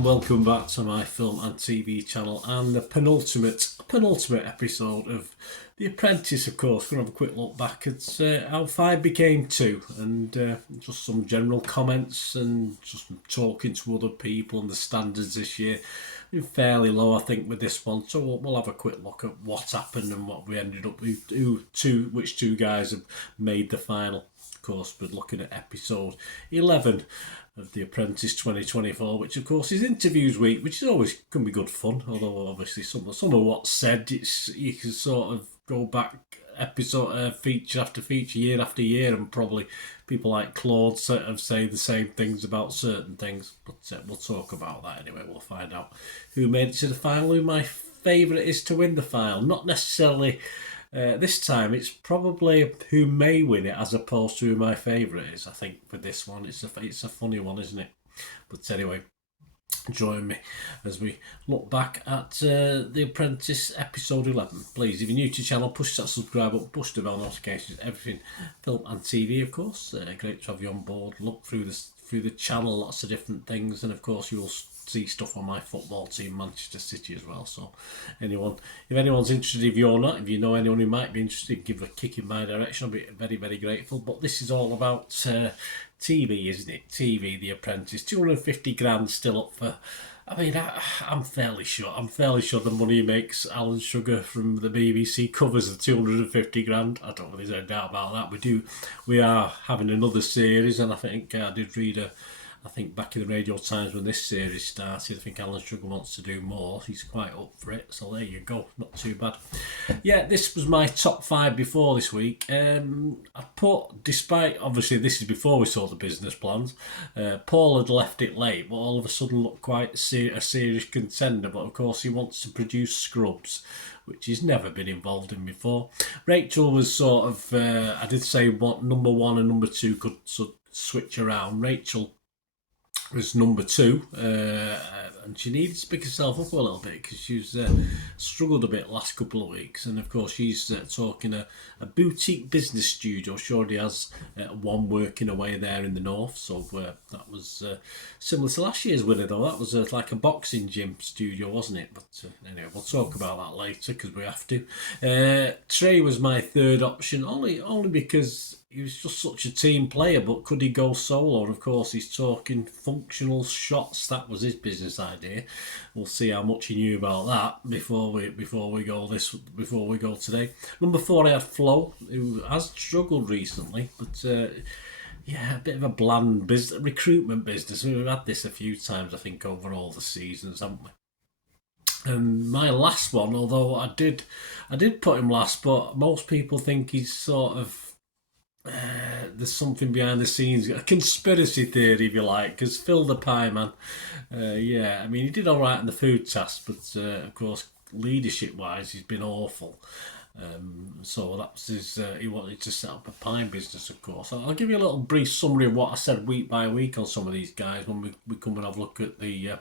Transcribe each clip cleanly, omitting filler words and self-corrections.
and welcome back to my film and TV channel and the penultimate episode of The Apprentice. Of course, we're going to have a quick look back at how 5 became 2 and just some general comments and just talking to other people, and the standards this year been fairly low, I think, with this one. So we'll have a quick look at what happened and what we ended up with, which two guys have made the final. Of course, we're looking at episode 11 of The Apprentice 2024, which of course is interviews week, which is always can be good fun. Although obviously some of what's said, you can sort of go back episode feature after feature, year after year, and probably people like Claude sort of say the same things about certain things. But we'll talk about that anyway. We'll find out who made it to the final, who my favourite is to win the final. Not necessarily. This time it's probably who may win it as opposed to who my favourite is. I think with this one it's a funny one, isn't it? But anyway, join me as we look back at The Apprentice episode 11. Please, if you're new to the channel, push that subscribe button, push the bell notifications, everything film and TV, of course. Great to have you on board. Look through the channel, lots of different things, and of course you'll see stuff on my football team, Manchester City, as well. So if anyone's interested, if you're not, if you know anyone who might be interested, give a kick in my direction. I'll be very, very grateful. But this is all about TV, isn't it? TV, The Apprentice, 250 grand still up for. I mean, I'm fairly sure the money he makes, Alan Sugar from the BBC, covers the 250 grand. I don't know if there's any doubt about that. We are having another series, and I think I did read I think back in the Radio Times when this series started, I think Alan Sugar wants to do more. He's quite up for it, so there you go. Not too bad. Yeah, this was my top 5 before this week. I put, despite, obviously this is before we saw the business plans, Paul had left it late, but all of a sudden looked quite a serious contender. But of course he wants to produce Scrubs, which he's never been involved in before. Rachel was sort of, I did say what number 1 and number 2 could switch around. Rachel was number 2, and she needed to pick herself up a little bit because she's struggled a bit last couple of weeks. And of course she's talking a boutique business studio. She already has one working away there in the north, so that was similar to last year's winner, though. That was like a boxing gym studio, wasn't it? But anyway, we'll talk about that later because we have to. Trey was my third option, only because he was just such a team player, but could he go solo? And of course, he's talking functional shots. That was his business idea. We'll see how much he knew about that before we go today. Number 4, I had Flo, who has struggled recently, but yeah, a bit of a bland recruitment business. We've had this a few times, I think, over all the seasons, haven't we? And my last one, although I did put him last, but most people think he's sort of. There's something behind the scenes, a conspiracy theory, if you like, because Phil the Pie Man, yeah, I mean, he did all right in the food task, but of course, leadership-wise, he's been awful. So that's his. He wanted to set up a pie business, of course. I'll give you a little brief summary of what I said week by week on some of these guys when we come and have a look at the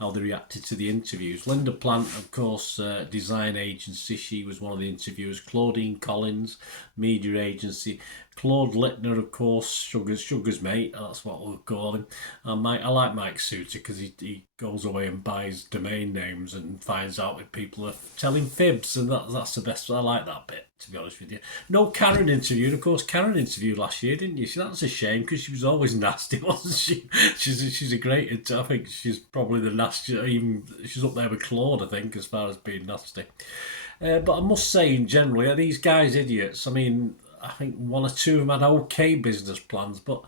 how they reacted to the interviews. Linda Plant, of course, design agency. She was one of the interviewers. Claudine Collins, media agency. Claude Littner, of course, Sugar's mate. That's what we'll call him. And I like Mike Suter because he goes away and buys domain names and finds out if people are telling fibs, and that's the best. I like that bit, to be honest with you. No Karen interviewed. Of course, Karen interviewed last year, didn't you? That's a shame because she was always nasty, wasn't she? She's a great. I think she's probably the nasty. Even she's up there with Claude, I think, as far as being nasty. But I must say, in general, are these guys idiots? I mean, I think 1 or 2 of them had okay business plans, but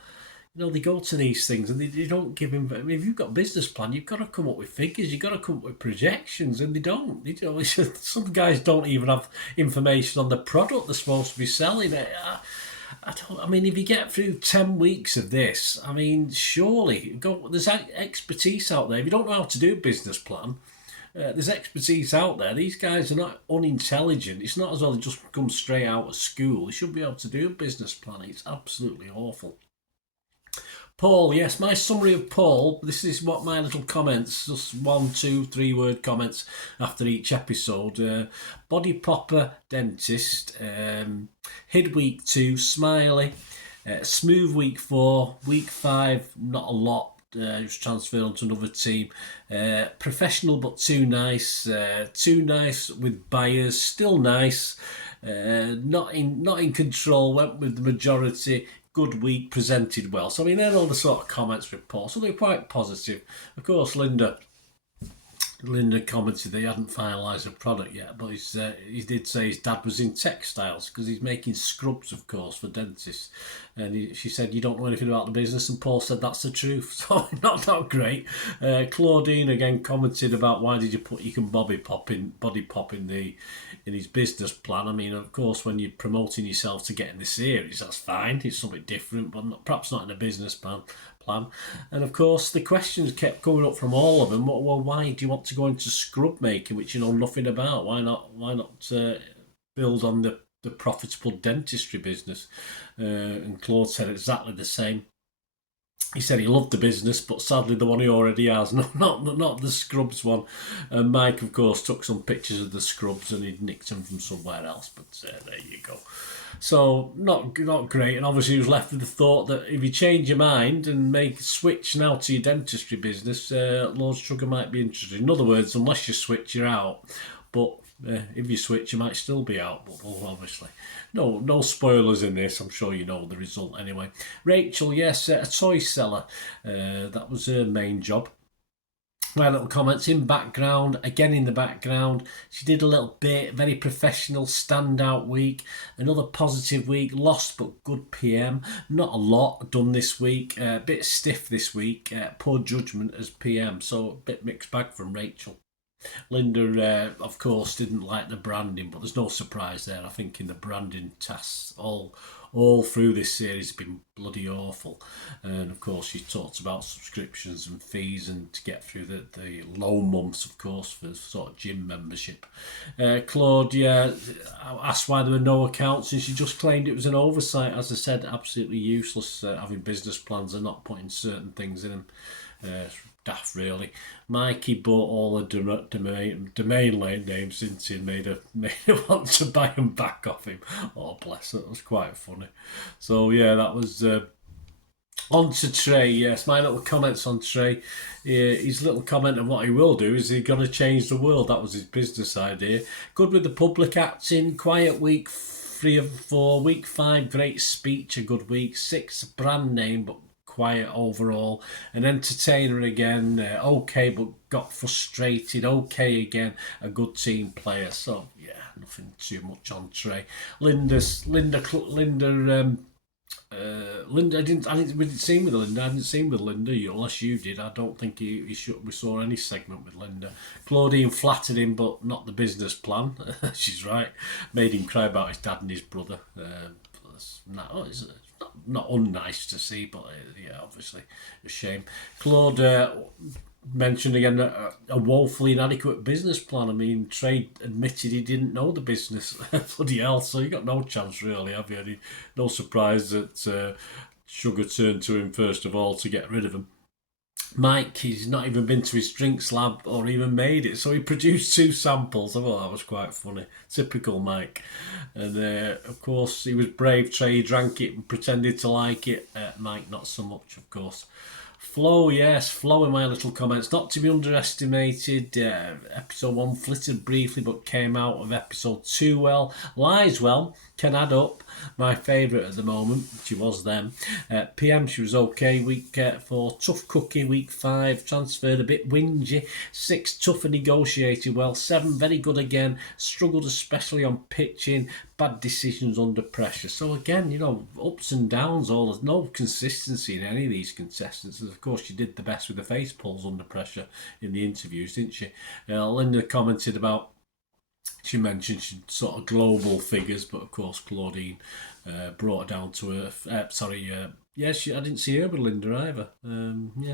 they go to these things and they don't give him. I mean, if you've got a business plan, you've got to come up with figures, you've got to come up with projections, and they don't. Some guys don't even have information on the product they're supposed to be selling. I mean, if you get through 10 weeks of this, I mean, surely there's expertise out there. If you don't know how to do a business plan, there's expertise out there. These guys are not unintelligent. It's not as though they just come straight out of school. They should be able to do a business plan. It's absolutely awful. Paul, yes, my summary of Paul, this is what my little comments, just 1, 2, 3 word comments after each episode. Body popper, dentist, hid week 2, smiley, smooth week 4, week 5, not a lot, he was transferred onto another team. Professional but too nice. Too nice with buyers. Still nice. Not in control. Went with the majority. Good week, presented well. So I mean, they're all the sort of comments reports. So they're quite positive. Of course, Linda commented that he hadn't finalised the product yet, but he did say his dad was in textiles because he's making scrubs, of course, for dentists. And she said, "You don't know anything about the business," and Paul said, "That's the truth." So not great. Claudine again commented about why did you put you can body pop in his business plan. I mean, of course, when you're promoting yourself to get in the series, that's fine. It's something different, but perhaps not in a business plan. And of course, the questions kept coming up from all of them. Well, why do you want to go into scrub making, which you know nothing about? Why not build on the profitable dentistry business? And Claude said exactly the same. He said he loved the business, but sadly the one he already has, not the scrubs one. And Mike, of course, took some pictures of the scrubs and he'd nicked them from somewhere else. But there you go. So not great, and obviously he was left with the thought that if you change your mind and make switch now to your dentistry business, Lord Sugar might be interested. In other words, unless you switch, you're out. But if you switch, you might still be out. But obviously, no spoilers in this. I'm sure you know the result anyway. Rachel, yes, a toy seller. That was her main job. My little comments in background, again in the background. She did a little bit, very professional, standout week. Another positive week, lost but good PM. Not a lot done this week, a bit stiff this week, poor judgment as PM, so a bit mixed bag from Rachel. Linda, of course, didn't like the branding, but there's no surprise there. I think in the branding tasks, all through this series has been bloody awful. And of course, she talks about subscriptions and fees and to get through the low months, of course, for sort of gym membership. Claudia asked why there were no accounts, and she just claimed it was an oversight. As I said, absolutely useless having business plans and not putting certain things in them. Daft, really. Mikey bought all the domain lane names since he made her want to buy them back off him. Oh, bless it. It was quite funny. So, yeah, that was... on to Trey, yes, my little comments on Trey. His little comment of what he will do is he's going to change the world. That was his business idea. Good with the public acting, quiet week 3 of 4, week 5, great speech, a good week, 6, brand name, but quiet overall. An entertainer again, okay, but got frustrated, okay again, a good team player. So, yeah, nothing too much on Trey. Linda, I didn't see him with Linda. I didn't see him with Linda, unless you did. I don't think we saw any segment with Linda. Claudine flattered him, but not the business plan. She's right. Made him cry about his dad and his brother. It's not unnice to see, but yeah, obviously a shame. Claude mentioned again a woefully inadequate business plan. I mean, Trey admitted he didn't know the business. Bloody hell, so you got no chance really, have you? No surprise that Sugar turned to him first of all to get rid of him. Mike, he's not even been to his drinks lab or even made it, so he produced 2 samples. I thought that was quite funny. Typical Mike. And of course, he was brave. Trey drank it and pretended to like it. Mike, not so much, of course. Flo, yes, Flo in my little comments, not to be underestimated. Episode 1 flittered briefly, but came out of episode 2 well. Lies well, can add up. My favourite at the moment, she was then. PM, she was okay. Week 4, tough cookie. Week 5, transferred a bit whingy. 6, tough and negotiated well. 7, very good again. Struggled especially on pitching. Bad decisions under pressure. So again, ups and downs. There's no consistency in any of these contestants. And of course, she did the best with the face pulls under pressure in the interviews, didn't she? Linda commented about. She mentioned sort of global figures, but of course Claudine brought her down to earth. I didn't see her with Linda either.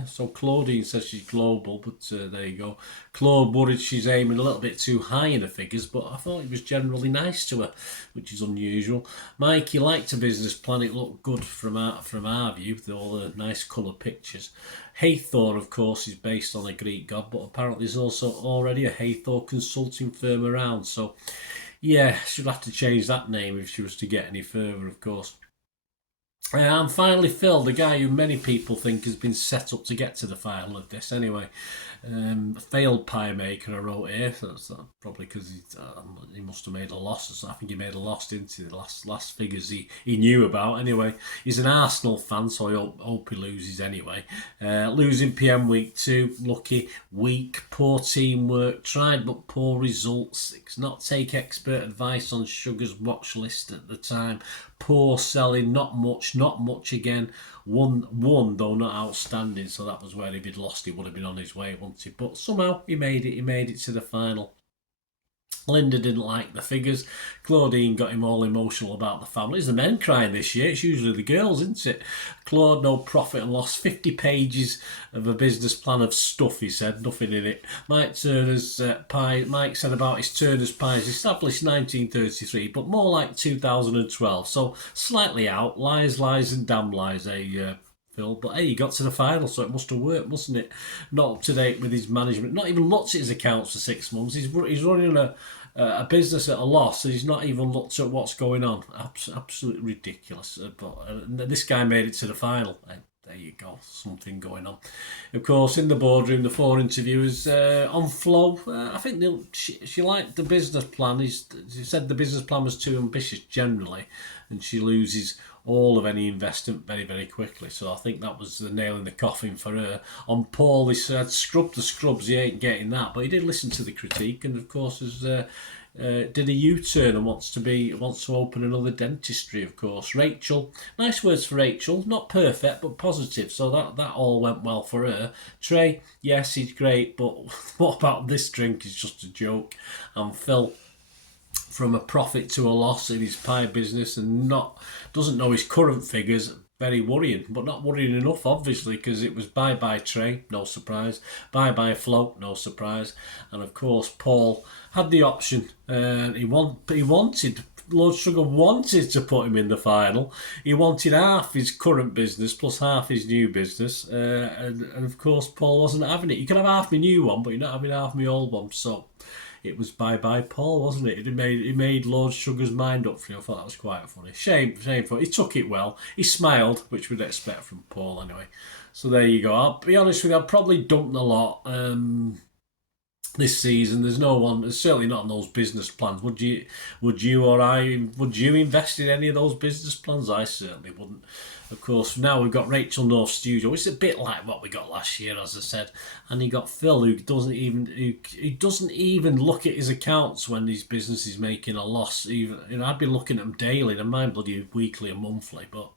So Claudine says she's global, but there you go. Claude worried she's aiming a little bit too high in her figures, but I thought he was generally nice to her, which is unusual. Mikey liked a business plan. It looked good from our view, with all the nice colour pictures. Hathor, of course, is based on a Greek god, but apparently there's also already a Hathor consulting firm around. So, yeah, she'll have to change that name if she was to get any further, of course. And finally, Phil, the guy who many people think has been set up to get to the final of this anyway. A failed pie maker, I wrote here. So that's probably because he must have made a loss. I think he made a loss into the last figures he knew about. Anyway, he's an Arsenal fan, so I hope he loses anyway. Losing PM week 2, lucky, weak, poor teamwork, tried but poor results. It's not take expert advice on Sugar's watch list at the time. Poor selling, not much again. One though, not outstanding. So that was where if he'd lost, he would have been on his way, wouldn't he? But somehow he made it. He made it to the final. Linda didn't like the figures. Claudine got him all emotional about the family. It's the men crying this year. It's usually the girls, isn't it? Claude, no profit and loss. 50 pages of a business plan of stuff, he said. Nothing in it. Mike Turner's pie. Mike said about his Turner's pies established 1933, but more like 2012. So slightly out. Lies, and damn lies, Phil. But hey, he got to the final, so it must have worked, mustn't it? Not up to date with his management. Not even looked at his accounts for 6 months. He's running a business at a loss, and he's not even looked at what's going on. Absolutely ridiculous. But this guy made it to the final. There you go, something going on. Of course, in the boardroom, the 4 interviewers on flow. I think she liked the business plan. She said the business plan was too ambitious generally, and she loses all of any investment very, very quickly. So I think that was the nail in the coffin for her. On Paul, he said, scrub the scrubs, he ain't getting that. But he did listen to the critique, and of course, did a U-turn and wants to open another dentistry, of course. Rachel, nice words for Rachel, not perfect but positive, so that all went well for her. Trey, yes, he's great, but what about this drink is just a joke. And Phil, from a profit to a loss in his pie business and doesn't know his current figures. Very worrying, but not worrying enough, obviously, because it was bye-bye Trey, no surprise. Bye-bye Flo, no surprise. And, of course, Paul had the option. He wanted, Lord Sugar wanted to put him in the final. He wanted half his current business plus half his new business. And, of course, Paul wasn't having it. You can have half my new one, but you're not having half my old one. So it was bye-bye Paul, wasn't it? He made Lord Sugar's mind up for you. I thought that was quite funny. Shame for it. He took it well. He smiled, which we'd expect from Paul anyway. So there you go. I'll be honest with you, I've probably dumped a lot this season. There's no one, there's certainly not on those business plans. Would you invest in any of those business plans? I certainly wouldn't. Of course, now we've got Rachel North Studio, which is a bit like what we got last year, as I said, and you got Phil, who doesn't even look at his accounts when his business is making a loss. Even I'd be looking at them daily, and mine bloody weekly and monthly. But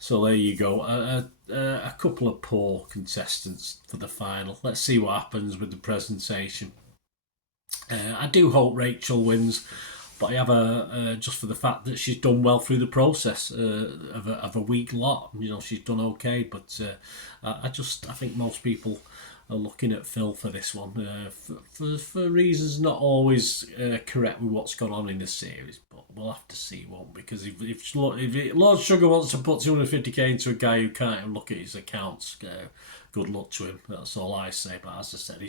so there you go, a couple of poor contestants for the final. Let's see what happens with the presentation. I do hope Rachel wins. But I have just for the fact that she's done well through the process of a weak lot. She's done okay, but I think most people are looking at Phil for this one for reasons not always correct with what's gone on in the series. But we'll have to see, won't we? Because if Lord Sugar wants to put 250k into a guy who can't even look at his accounts, good luck to him. That's all I say. But as I said,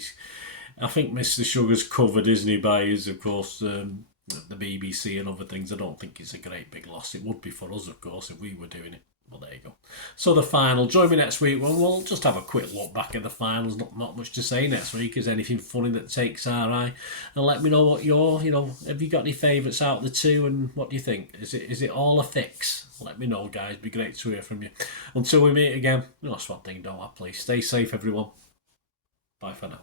I think Mr. Sugar's covered, isn't he, by his, of course, the BBC and other things. I don't think it's a great big loss. It would be for us, of course, if we were doing it. Well, there you go. So the final. Join me next week when we'll just have a quick look back at the finals. Not much to say next week. Is anything funny that takes our eye? And let me know what have you got any favourites out of the two, and what do you think? Is it all a fix? Let me know, guys. It'd be great to hear from you. Until we meet again, that's one thing, don't I? Please stay safe, everyone. Bye for now.